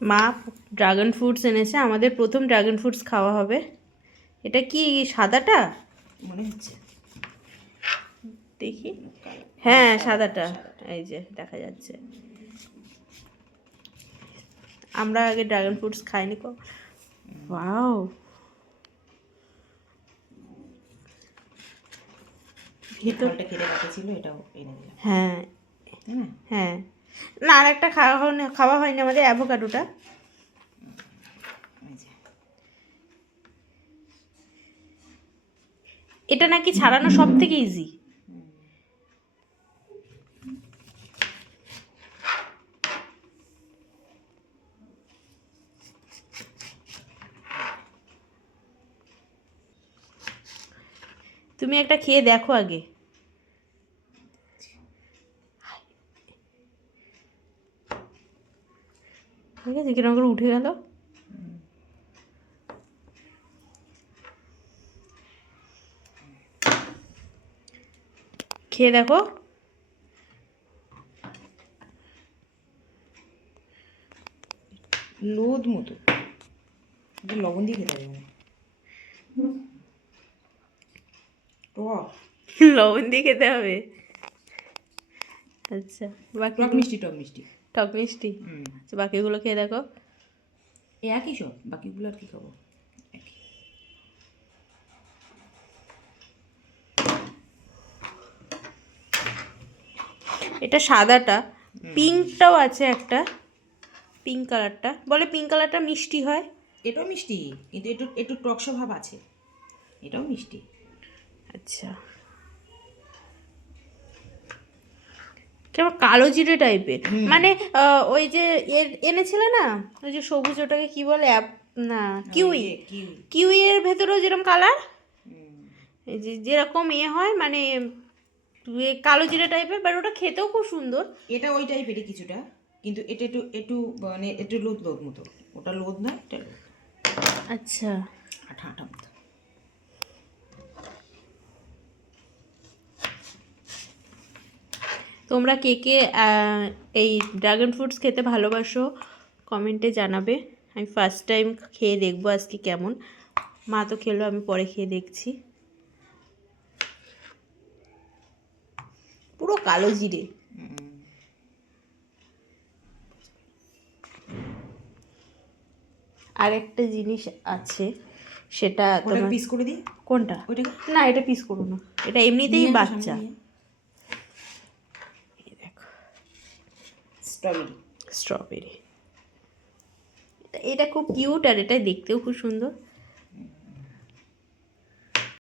মা dragon fruits এনেছে, আমাদের প্রথম ড্রাগন ফ্রুটস খাওয়া হবে। এটা কি সাদাটা মনে হচ্ছে? দেখি। হ্যাঁ সাদাটা, এই যে দেখা যাচ্ছে। আমরা আগে ড্রাগন ফ্রুটস খাইনি কো। ওয়াও, ফলটা কেটে রাখা ছিল, এটাও এনে দিলাম। হ্যাঁ তাই না? হ্যাঁ, না আর একটা খাওয়া হয়নি আমাদের, অ্যাভোকাডোটা। এই যে। এটা নাকি ছাড়ানো সব থেকে ইজি। তুমি একটা খেয়ে দেখো আগে। ঠিক আছে, কিরকম করে উঠে গেল। খেয়ে দেখো। লোদ মতো, এটা লবণ দিয়ে খেতে হবে। টক লবণ দিয়ে খেতে হবে। আচ্ছা, বাকি টক মিষ্টি, টক মিষ্টি। টক মিষ্টি। আচ্ছা, বাকিগুলো খেয়ে দেখো। একই সব, বাকিগুলো আর কি খাবো। একই। এটা সাদাটা, পিঙ্কটাও আছে একটা, পিঙ্ক কালারটা। বলে পিঙ্ক কালারটা মিষ্টি হয়। এটাও মিষ্টি, কিন্তু একটু একটু টকসা ভাব আছে। এটাও মিষ্টি। আচ্ছা, কেমন কালো জিরে টাইপের, মানে ওই যে এনেছিল না, ওই যে সবুজ, ওটাকে কি বলে, না কিউই, কিউই এর ভেতরেও যেরকম কালার, এই যে যেরকম হয়, মানে কালো জিরে টাইপের, বাট ওটা খেতেও খুব সুন্দর। এটা ওই টাইপেরই কিছুটা, কিন্তু এটা একটু একটু মানে একটু লোদ লোদ মতো। ওটা লোদ না, এটা লোদ। আচ্ছা, আঠা আঠা মতো। তোমরা কে কে এই ড্রাগন ফ্রুটস খেতে ভালোবাসো কমেন্টে জানাবে। আমি ফার্স্ট টাইম খেয়ে দেখবো আজকে কেমন। মা তো খেলো, আমি পরে খেয়ে দেখছি। পুরো কালো জিরে। আর একটা জিনিস আছে, সেটা ওটা তোমার পিস করে দিই। কোনটা? ওইটাকে না, এটা পিস করো না, এটা এমনিতেই বাচ্চা। এই দেখো, স্ট্রবেরি। স্ট্রবেরি। এটা খুব কিউট, আর এটা দেখতেও খুব সুন্দর।